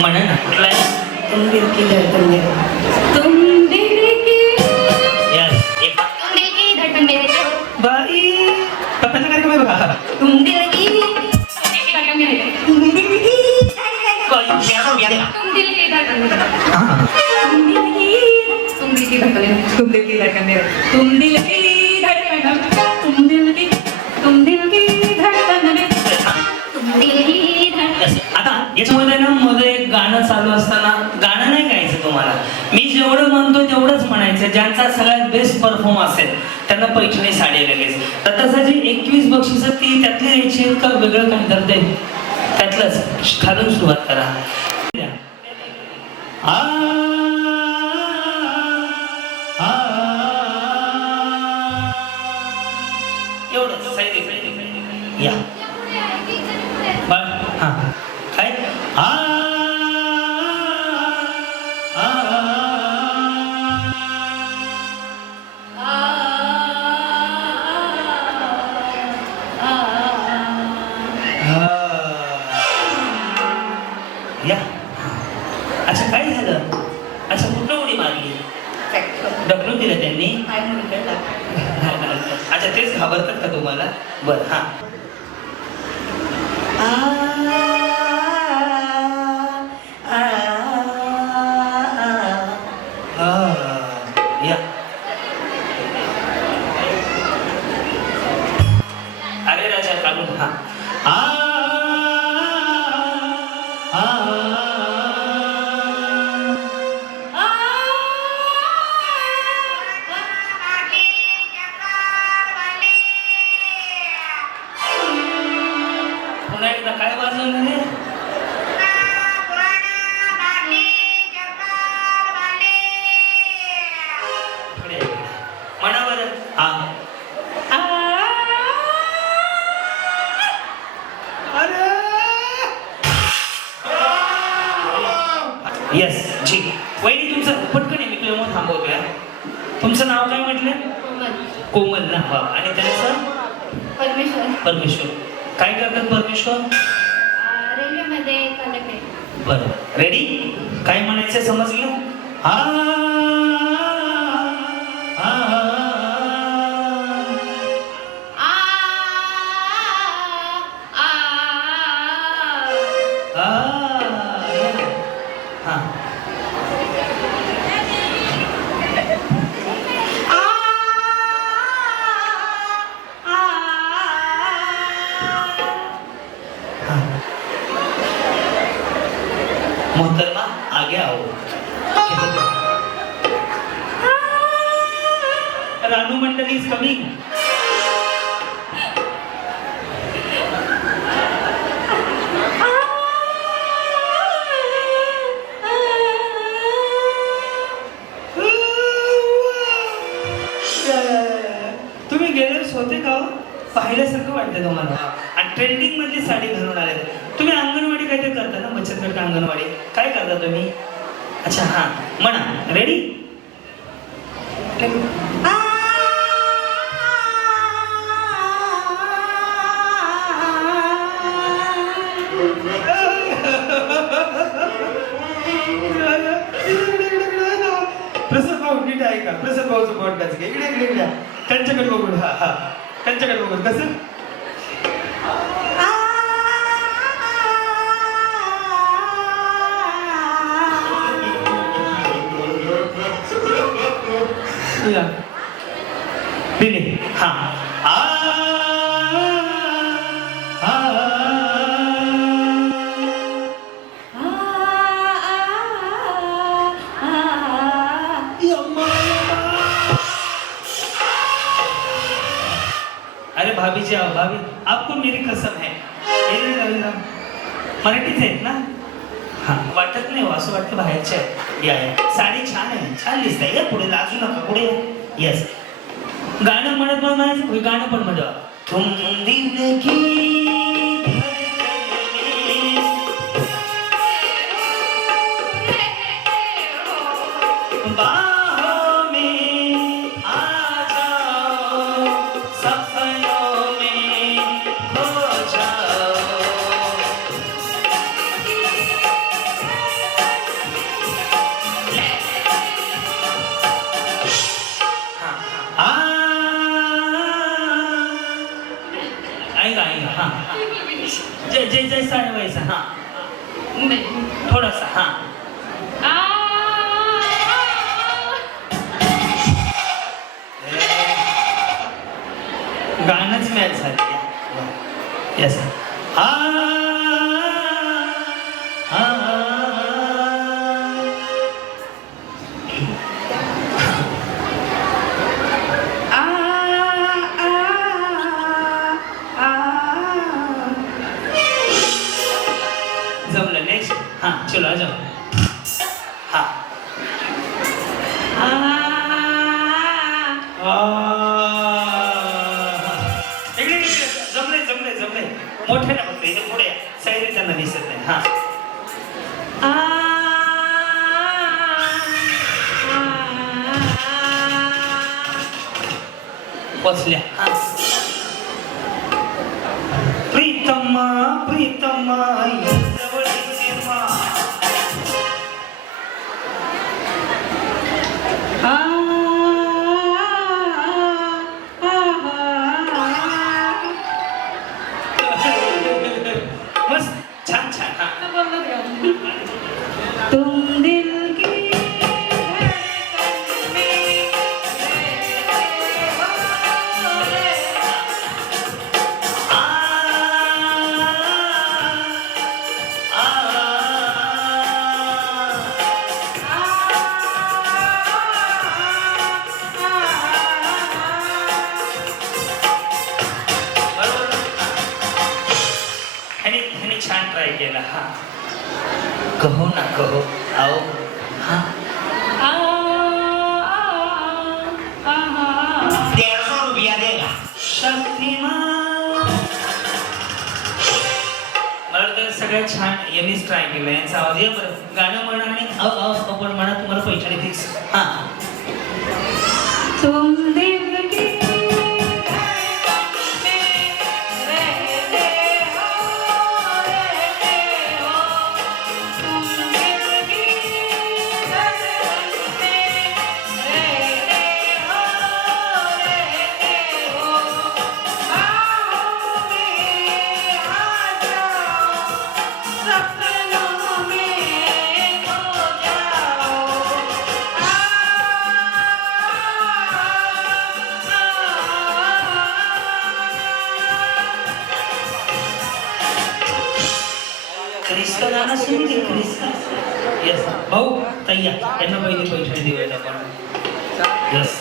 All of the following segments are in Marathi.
म्हणा ना कुठला आहे? तुम दिल की धड़कन मेरे, तुम दिल की यस एक तुम दिल की धड़कन मेरे हो. बाई पप्पाचा कार्यक्रम आहे बघा. तुम दिल की धड़कन मेरे, तुम दिल की तुम दिल की धड़कन मेरे, हां तुम दिल की तुम दिल की धड़कन मेरे, तुम दिल की धड़कन मेरे, तुम दिल की धड़कन, तुम दिल की तुम दिल की धड़कन मेरे, तुम दिल की धड़कन. आता याच्यामध्ये ना मध्ये एक गाणं चालू असताना गाणं नाही गायचं तुम्हाला. मी जेवढं म्हणतो तेवढंच म्हणायचं. ज्यांचा सगळ्यात बेस्ट परफॉर्म असेल त्यांना पैठणी साडी लगेच. तर तसं जे 21 बक्षीस ती त्यातली द्यायची आहेत का वेगळं काही तर ते त्यातलंच खालून सुरुवात करा. आ, आ, एवढंच साईड या बाळ हां काय आ आ या असं काय झालं? असं कुठं उडी मारली? ढकलून दिलं त्यांनी? काय म्हणून अच्छा तेच घाबरतात का तुम्हाला? बरं हां या अरे राजा काढून हा पुन्हा एकदा काय वाजवलं रे? पुढे म्हणा बरं हा येस जी वहिनी तुमचं पटकन आहे. मी तुझ्या म्हणून थांबवतोय. तुमचं नाव काय म्हटलं? कोमल ना वा. आणि त्यांचं परमेश्वर. परमेश्वर. काय करतात परमेश्वर? रेल्वेमध्ये चालक आहे. बरं रेडी? काय म्हणायचं समजलं? आ आ हां मोहतरमा आगे आओ. रानू मंडळी इज कमिंग. तुम्ही गेलेच होते का? पाहिल्यासारखं वाटतं तुम्हाला. आणि ट्रेंडिंग मधली साडी घालून आले. तुम्ही अंगणवाडी काहीतरी करता ना? बचत गट अंगणवाडी काय करता तुम्ही? अच्छा हां म्हणा रेडी? प्रसाद भाऊ नीट आहे का? प्रसाद भाऊचं पॉडकास्ट घे. इकडे इकडे इकडे त्यांच्याकडे बघून हा हा त्यांच्याकडे बघून कसं दिले हा आ आ अरे भाभी जी आओ. भाभी आपको मेरी कसम है. मराठीच आहेत ना? हा वाटत नाही हो. असं वाटतं बाहेरच्या आहेत. या या साडी छान आहे. छान दिसत या पुढे लाजू नका. पुढे येस गाणं म्हणत म्हणायचं. गाणं पण म्हणा. तुम दिल की बाहों में आ जाओ, सपनों में खो जाओ. जय जैसा आहे वैसा. हा नाही. थोडासा. हा आ, गाणंच मॅच झालं. येस. हा हा आ, आ, आ. जमलं. नेक्स्ट. हा चलो आ जाओ. हा इकडे इकडे. जमले जमले जमले. मोठे ना फक्त इथे पुढे या. सैरी त्यांना दिसत नाही. हा बसल्या. हा प्रीतमा प्रीतमा जवळची मा. मस्त. छान छान. हा तुम दिल की धड़कन में आ, आ, बरोबर. ह्याने छान ट्राय केला. हा कहो ना कहो आओ. हा 150 रुपया देगा. शक्तिमान. मला तर सगळ्यात छान यांनीच ट्राय केलं. यांचा आवाज. या बरं गाणं म्हणा आणि आपण म्हणा. तुम्हाला पैठणी फिक्स. हा तुम दिल की धड़कन में रहते हो. तुम दिल की धड़कन में रहते हो. बाहों में आ जाओ, सपनों में खो जाओ. क्रिस्का गाणं सुरू दे. क्रिस्का. येस भाऊ तय्या. यांना पहिली पैठणी देऊयात आपण. येस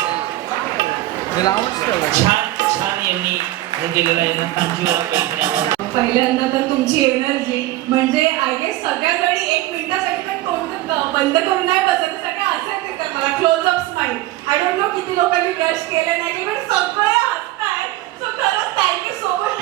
छान छान यांनी हे केलेलं आहे ना. कांजीवरम पैठणी आम्हाला. पहिल्यांदा तर तुमची एनर्जी म्हणजे आय गेस सगळ्याजणी एक मिनिटासाठी पण तोंड बंद करून नाही बसत. सगळे असेच देतात मला Closeup smile. I don't know किती लोकांनी ब्रश केले नाही पण सगळे हसतायत. सो खरंच थँक्यू सो मच.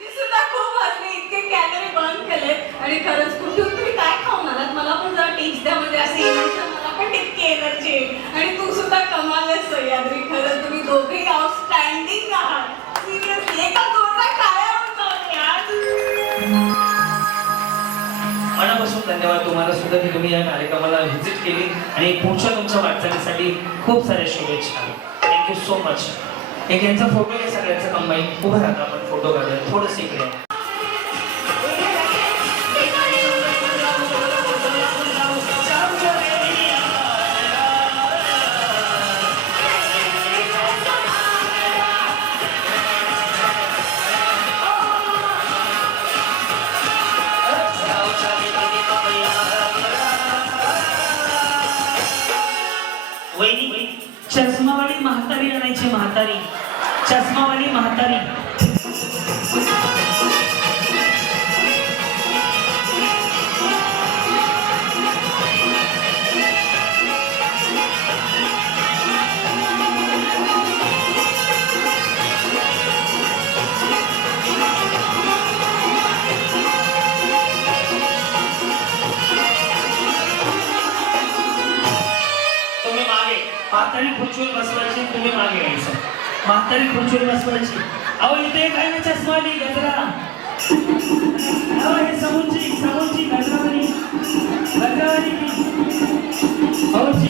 मी सुद्धा खूप हसले. इतके कॅलरी बर्न केलेत आणि खरंच कुठून तुम्ही काय खाऊन आलात मला पण जरा टिप्स द्या. म्हणजे असे इव्हेंट्स मला पण तितकी एनर्जी आणि तू सुद्धा कमालच सह्याद्री. खरंच तुम्ही दोघेही आउटस्टँडिंग आहात. सिरियसली एका जोरदार टाळ्या होतात यार. मनापासून धन्यवाद तुम्हाला सुद्धा की तुम्ही या कार्यक्रमाला व्हिजिट केली आणि पुढच्या तुमच्या वाटचालीसाठी खूप साऱ्या शुभेच्छा. Thank you so much. एक यांचा फोटो आहे सगळ्यांचा कंबाईन. उभं राहता आपण फोटो काढूया. थोडंसं इकडे. वहिनी चष्मावाली म्हातारी आणायची. म्हातारी. चष्मावाली म्हातारी. तुम्ही मागे. म्हातारी खुर्चीवर बसवायची. तुम्ही मागे यायचं. म्हातारी खुर्चीवर बसवायची. अहो इथे काय ना चष्मावाली गजरा. अहो हे समोरची समोरची गजरावाली. गजरावाली हो जी.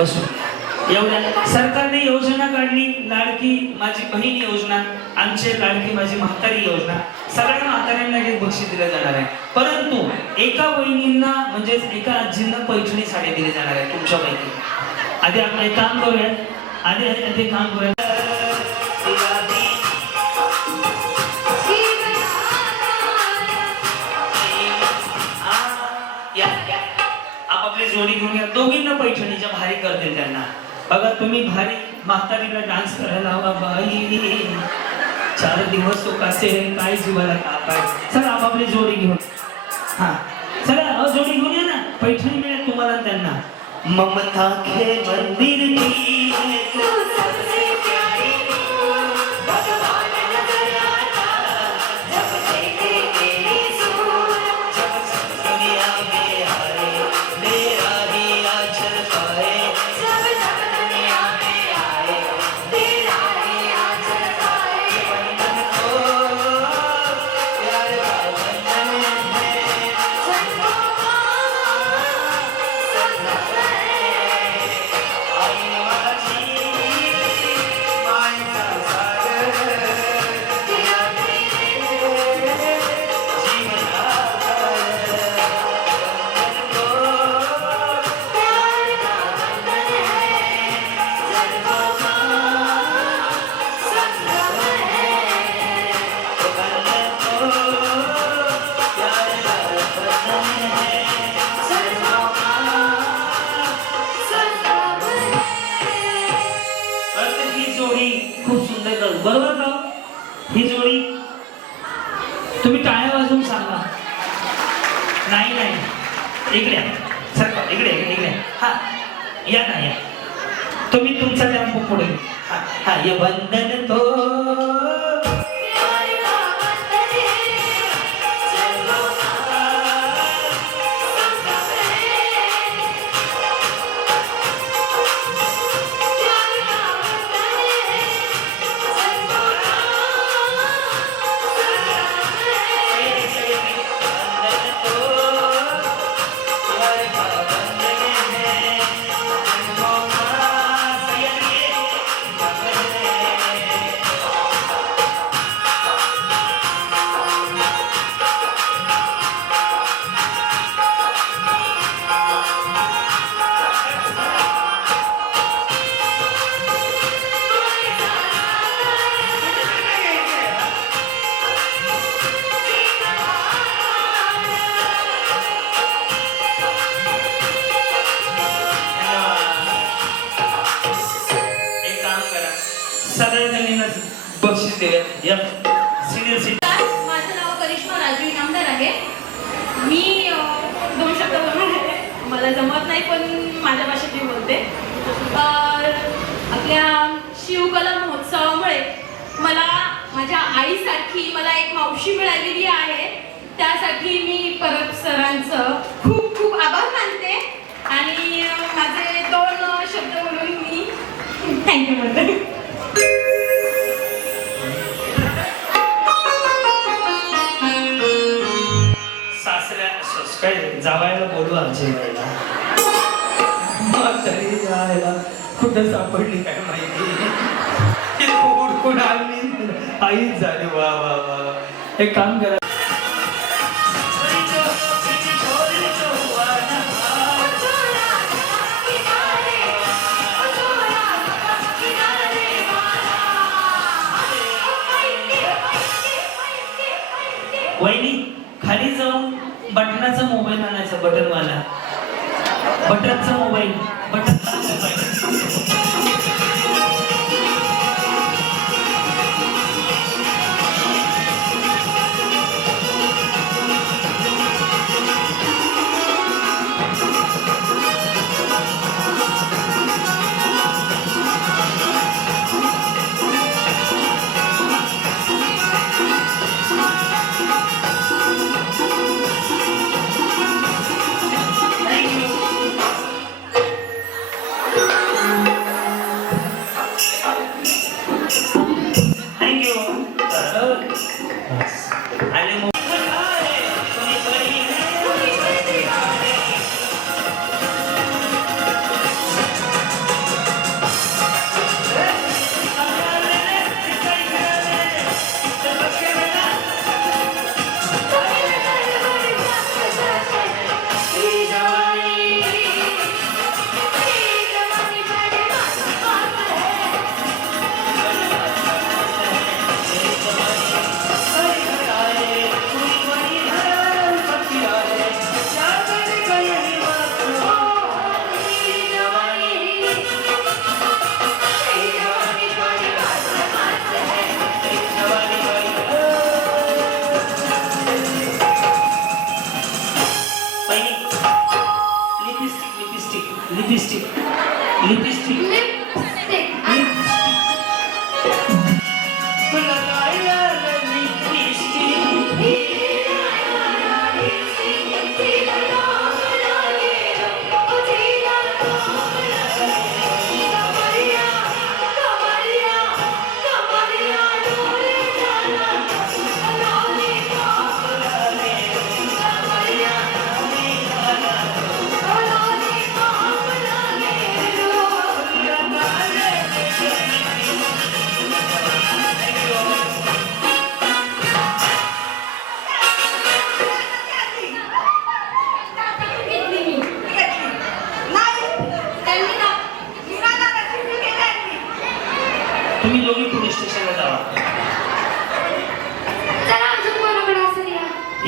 बसू एवढ्या सरकारने योजना काढली, लाडकी माझी बहीण योजना, आमचे लाडकी माझी म्हातारी योजना, सगळ्या म्हाताऱ्यांना हे बक्षीस दिलं जाणार आहे. परंतु एका वहिनींना म्हणजेच एका आजींना पैठणी साडी दिली जाणार आहे तुमच्यापैकी. आधी आपण एक काम करूया, आधी काम करूया. आपापली जोडी घेऊन या, दोघींना पैठणीच्या भारी करतील त्यांना. बघा तुम्ही भारी म्हातारीला डान्स करायला हवा बाई. 4 दिवस सुखाचे काय जीवाला ताप आहे. चला आपापली जोडी घेऊन, हा चला जोडी घेऊन या ना, पैठणी मिळेल तुम्हाला त्यांना. ममता के मंदिर की तू सबसे प्यारी हो, भगवान नजर आता जब देखे तेरी सूरत, जब दुनिया में आए मेरा ही आंचल पाए, जब दुनिया में आए तेरा ही आंचल पाए. बंधन को प्यार का बंधन है, सबको संग है. आई माझी मायेचा सागर, तिला तेरे जीवनाचा बंधन को प्यार का बंधन है, सबको संग है. बंधन को प्यार का बंधन है, सबको तर ही जोडी खूप सुंदर कर, बरोबर का? ही जोडी तुम्ही टाळ्या वाजवून सांगा. नाही नाही इकडे या. सरका इकडे इकडे. हा या ना या. तुम्ही तुमचा टेम्पो पुढे. हा हा ये बंधन तो प्यार का बंधन है, सबको संग है. प्यार का बंधन है, सबको सगळ्या जणींना बक्षीस देऊया. या सिनियर सिटीजन. माझं नाव करिश्मा राजू इनामदार आहे. मी 2 शब्द बोलणार आहे. मला जमत नाही पण माझ्या भाषेत मी बोलते. आपल्या शिवकला महोत्सवामुळे मला माझ्या आईसारखी मला एक मावशी मिळालेली आहे. त्यासाठी मी परब सरांचं खूप खूप आभार मानते आणि माझे 2 शब्द बोलून मी थँक्यू म्हणते. सासऱ्या काय जावायला बोलू आमच्या वेळेला. म्हातारी जायला कुठं सापडली काय माहिती. उडकून आली आईच झाली. वा वा वा. एक काम करा. वहिनी खाली जाऊन बटनाचा मोबाईल आणायचा, बटनवाला. बटनचा मोबाईल, बटनचा मोबाईल.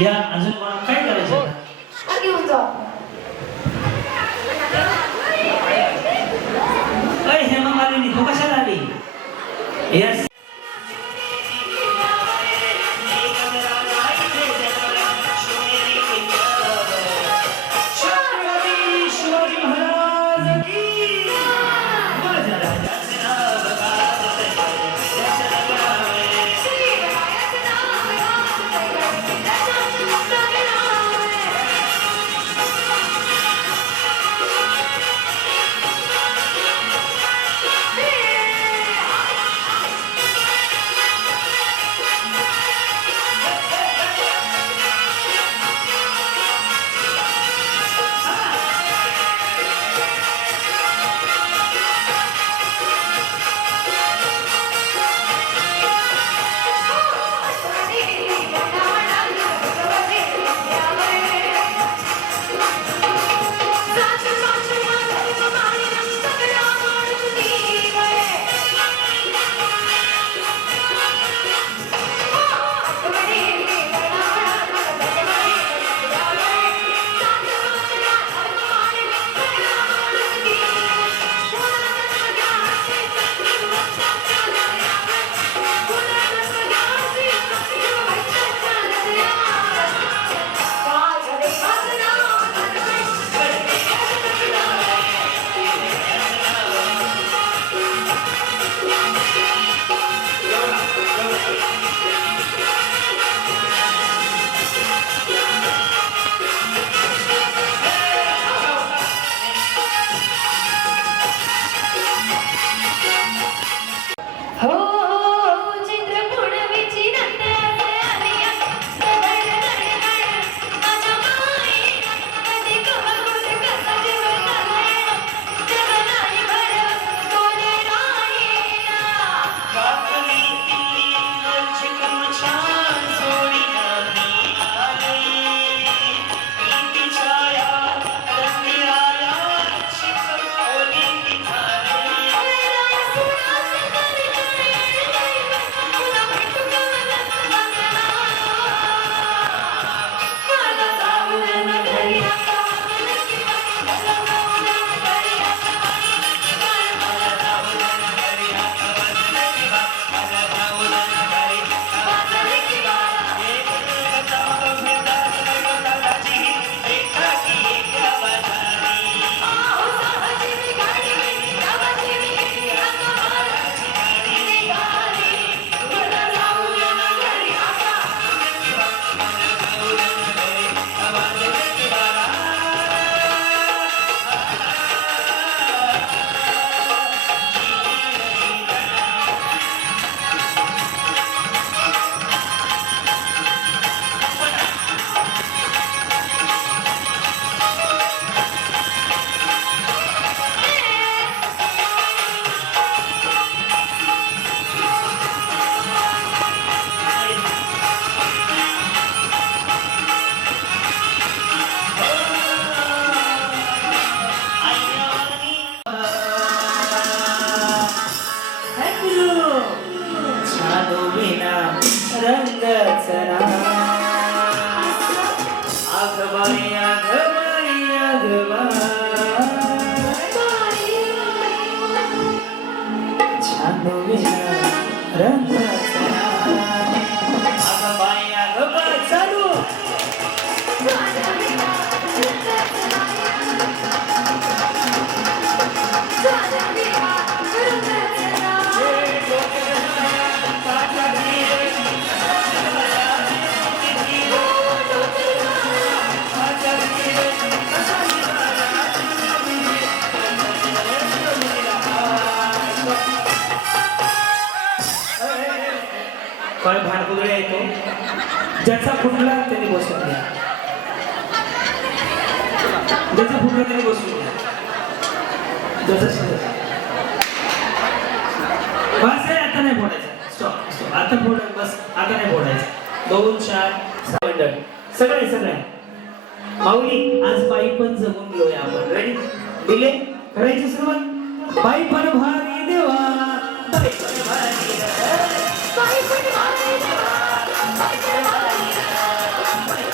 या अजून कोणा काय करायचं घेऊन जाऊ अय हेमा मालिनी तू कशाला आली यस शिवाजी महाराज की माझ्या राजाचे नाव गाजते, त्याचं नाव आहे. काय भांडकुदळे येतो ज्याचा फुटला त्याने बसून घ्या ज्याचा फुटला त्याने बसून घ्या बस आहे आता नाही फोडायचं स्टॉप आता फोड बस आता नाही फोडायचं 2 4 6 मंडळ सगळे माऊली आज बाई पण जमून घेऊया आपण रेडी दिले करायची सुरुवात बाई पण भारी देवा बाई पण भारी देवा बाई पण भारी देवा बाई पण भारी देवा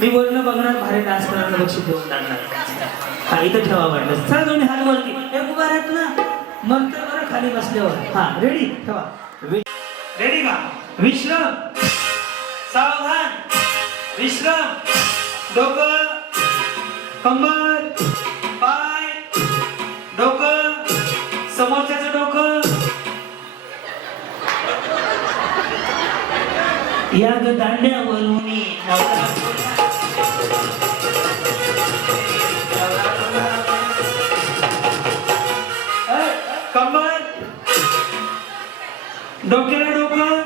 मी वरनं बघणार भारी डान्स करण्याचं बक्षीस देऊन टाकणार. हा इथं ठेवा वाटलं. चला दोन्ही हात वरती. हे उभा राहत ना मग तर बरं खाली बसल्यावर. हा रेडी ठेवा. रेडी का? विश्राम, सावधान, विश्राम. डोकं, कंबर, पाय, डोकं, समोरच्याचं डोकं. या ग दांड्यावरून कंबर, डोक्याला डोकं,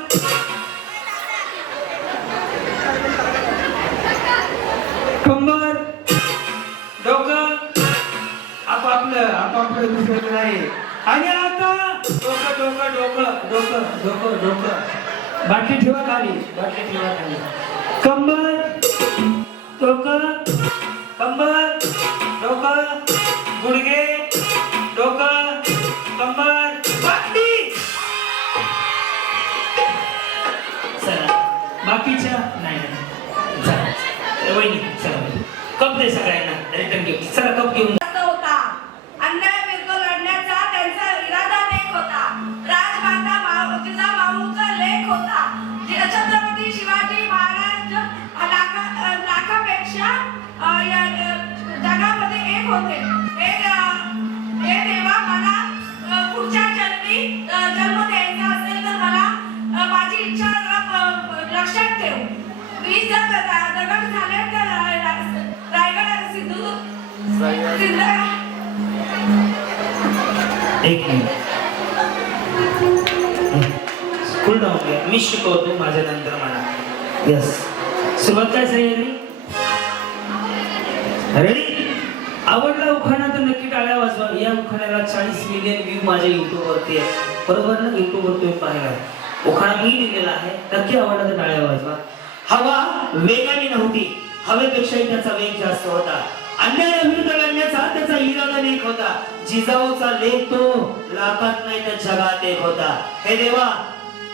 कंबर, डोकं, आपापलं दुसरं नाही. आणि आता डोकं डोकं डोकं डोकं डोकं डोकं. बाटली ठेवा खाली, बाटली ठेवा खाली. कंबर, डोकं, कंबर, डोकं, गुडघे, डोकं, कंबर, बाटली. चला बाकीच्या नाही. चला वहिनी चला कप दे सगळ्यांना. Return gift. चला कप घेऊन होता अन्यायाविरुद्ध लढण्याचा त्यांचा इरादा नेक होता. राजमाता जिजाबाऊंचा लेख होता. छत्रपती शिवाजी महाराज लाखापेक्षा जगामध्ये एक होते. हे देवा मला पुढच्या जन्मी जन्म द्यायचा असेल तर मला माझी इच्छा लक्षात ठेव. मी जर दगड झाले तर रायगड सिंधुदुर्ग एक मिनिट. कूल डाऊन घ्या. मी शिकवतो माझ्या नंतर म्हणा. यस सुरुवात काय सह्याद्री? रेडी? आवडला उखाणा तर नक्की टाळ्या वाजवा. या उखाण्याला 40 मिलियन व्ह्यू माझ्या युट्यूब वरती आहे. बरोबर ना? युट्यूब वर तुम्ही पाहिला उखाणा मी लिहिलेला आहे. नक्की आवडला तर टाळ्या वाजवा. हवा वेगाने नव्हती, हवेपेक्षाही त्याचा वेग जास्त होता. अन्यायाविरुद्ध लढण्याचा त्याचा इरादा नेक होता. जिजाऊचा लेख तो लाखात नाही तर जगात एक होता. हे देवा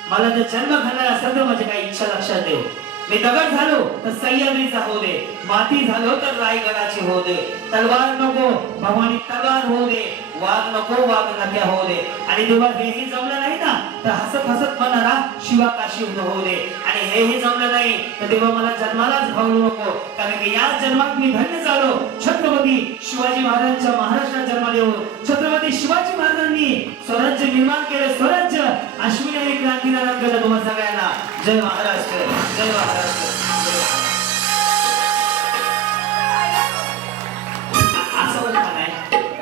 मला जर जन्म घडणार असेल तर माझी काही इच्छा लक्षात ठेव. मी दगड झालो तर सह्याद्रीचा होऊ दे, माती झालो तर रायगडाची होऊ दे. तलवार नको भवानी तलवार होऊ दे, वाघ नको वाघ नक्या होऊ दे. आणि देवा हेही जमलं नाही ना तर हसत हसत म्हणणारा शिवा काशी होऊ दे. आणि हेही जमलं नाही तर देवा मला जन्मालाच भावू नको, कारण की या जन्मात मी धन्य झालो. छत्रपती शिवाजी महाराजांच्या महाराष्ट्रात जन्म देऊन छत्रपती शिवाजी महाराजांनी स्वराज्य निर्माण केले. स्वराज्य अश्विनी क्रांतीला रंग दिला तुम्हा सगळ्यांना. जय महाराष्ट्र, जय महाराष्ट्र. असं बोलता नाही,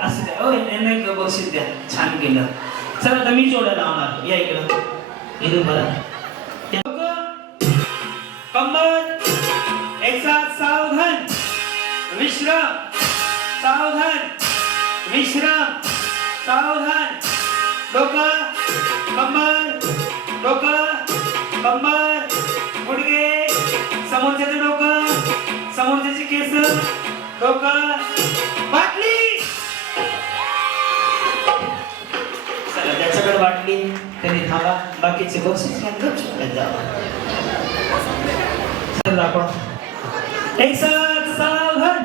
असं द्या. ओ यांना एक बक्षीस द्या. छान केलं. चला आता मी जोडायला लावणार. या इकडं इथून बघा. कंबर, एक साथ सावधान, विश्राम, सावधान, विश्राम, सावधान. डोकं, कंबर, डोकं, कंबर, गुडघे, समोरच्याचं डोकं, समोरच्याची केस, डोकं, बाटली. चला त्याच्याकडे बाटली त्यांनी थांबा. बाकीचे बक्षीस दाखवा. एक साथ सावधान.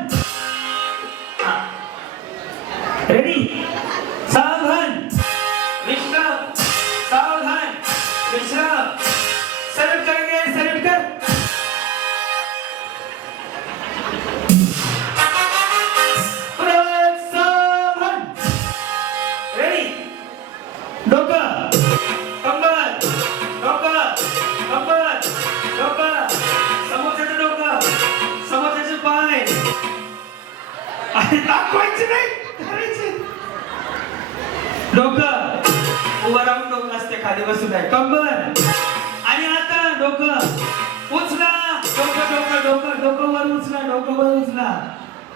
रेडी? सावधान, विश्राम, सावधान, विश्राम. सलट करेंगे, सलट कर. सावधान. रेडी? डोकं, कंबर, डोकं, कंबर, डोकं, समोरच्याचं डोकं, समोरच्याचे पाय. आणि दाखवायचे नाही, करायचे. डोकं उभं राहून डोकं असते, खाली बसून आहे. कंबर आणि आता डोकं उचला. डोकं डोकं डोकं डोकं वर उचला, डोकं वर उचला.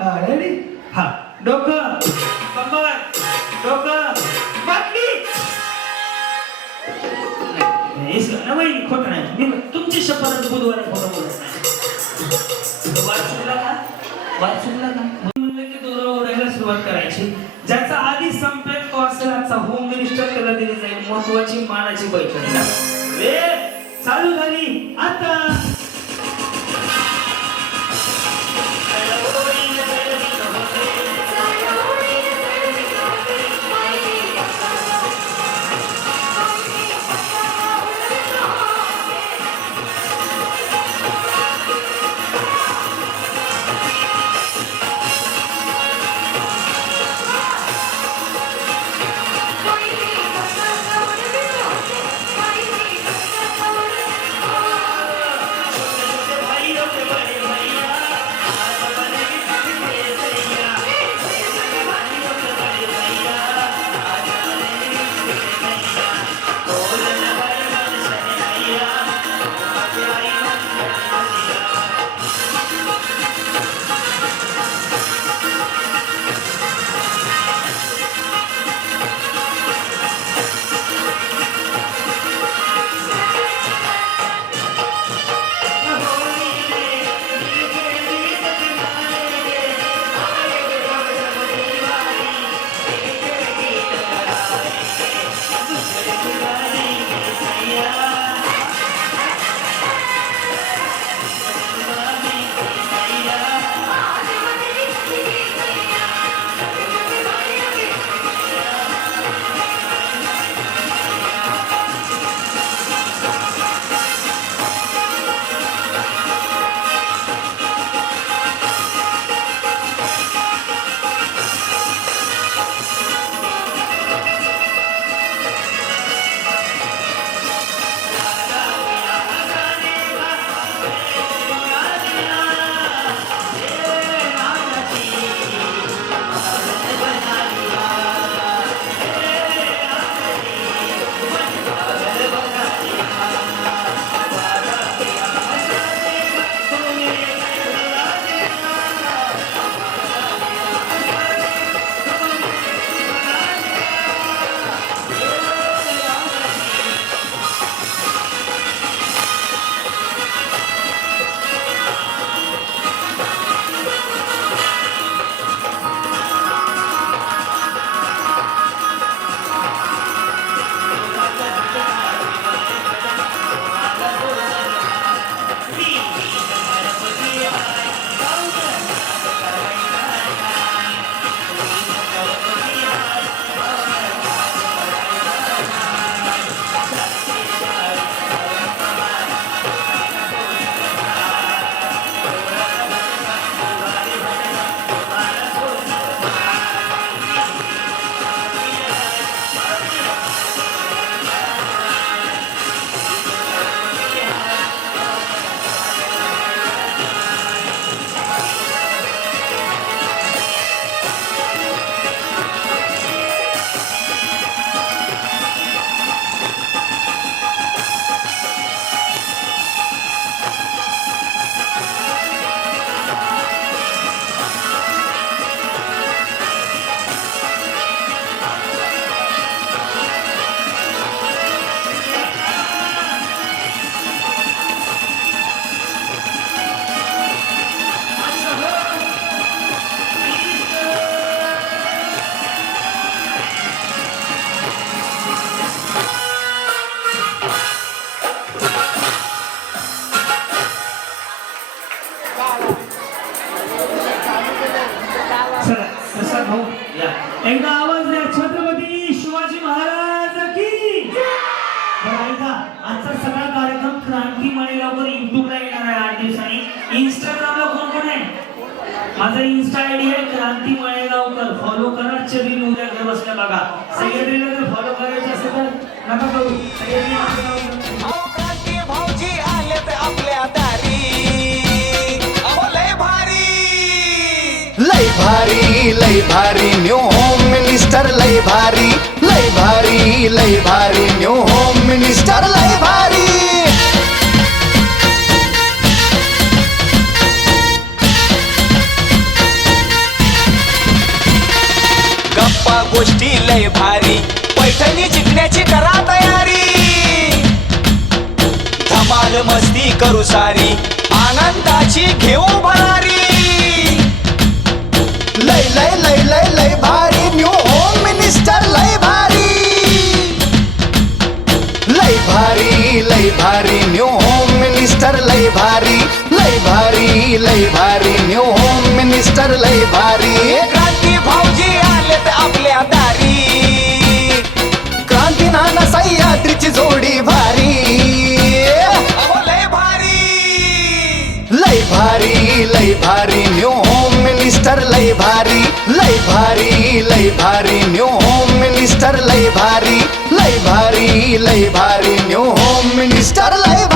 हा रेडी? हा डोकं, कंबर, डोकं, बाटली. नाही खोटं नाही. मी तुमची शपथ बुधवार खोटं बोलत नाही. वाद चुकला का? वाद चुकला का? म्हणलं की दोरा ओढायला सुरुवात करायची. ज्याचा आधी संपेल तो असेल आजचा होम मिनिस्टर, त्याला दिली जाईल महत्वाची मानाची बैठक. वेळ चालू झाली आता. चला प्रसाद भाऊ या एकदा आवाज द्या छत्रपती शिवाजी महाराज की बरं ऐका आजचा सगळा कार्यक्रम क्रांती माळेगाववर युट्यूबला येणार आहे 8 दिवसांनी इंस्टाग्रामला कोण कोण आहे माझा इन्स्टा आयडी आहे क्रांती माळेगावकर फॉलो करा चवीन उद्या घर बसल्या बघा सेक्रेटरीला जर फॉलो करायचं असेल तर नका करू सेक्रेटरी क्रांती भाऊजी आलेत आपल्या दारी अहो लय भारी न्यू होम मिनिस्टर लय भारी न्यू होम मिनिस्टर लय भारी गप्पा गोष्टी लय भारी पैठणी जिंकण्याची करा तयारी धमाल मस्ती करू सारी आनंदाची घेऊ भरारी लय भारी न्यू होम मिनिस्टर लय भारी न्यू होम मिनिस्टर लय भारी न्यू होम मिनिस्टर लय भारी क्रांती भाऊजी आलेत आपल्या दारी क्रांती नाना सह्याद्रीची जोडी भारी अहो लय भारी न्यू होम मिनिस्टर लय भारी न्यू होम मिनिस्टर लय भारी न्यू होम मिनिस्टर लय भारी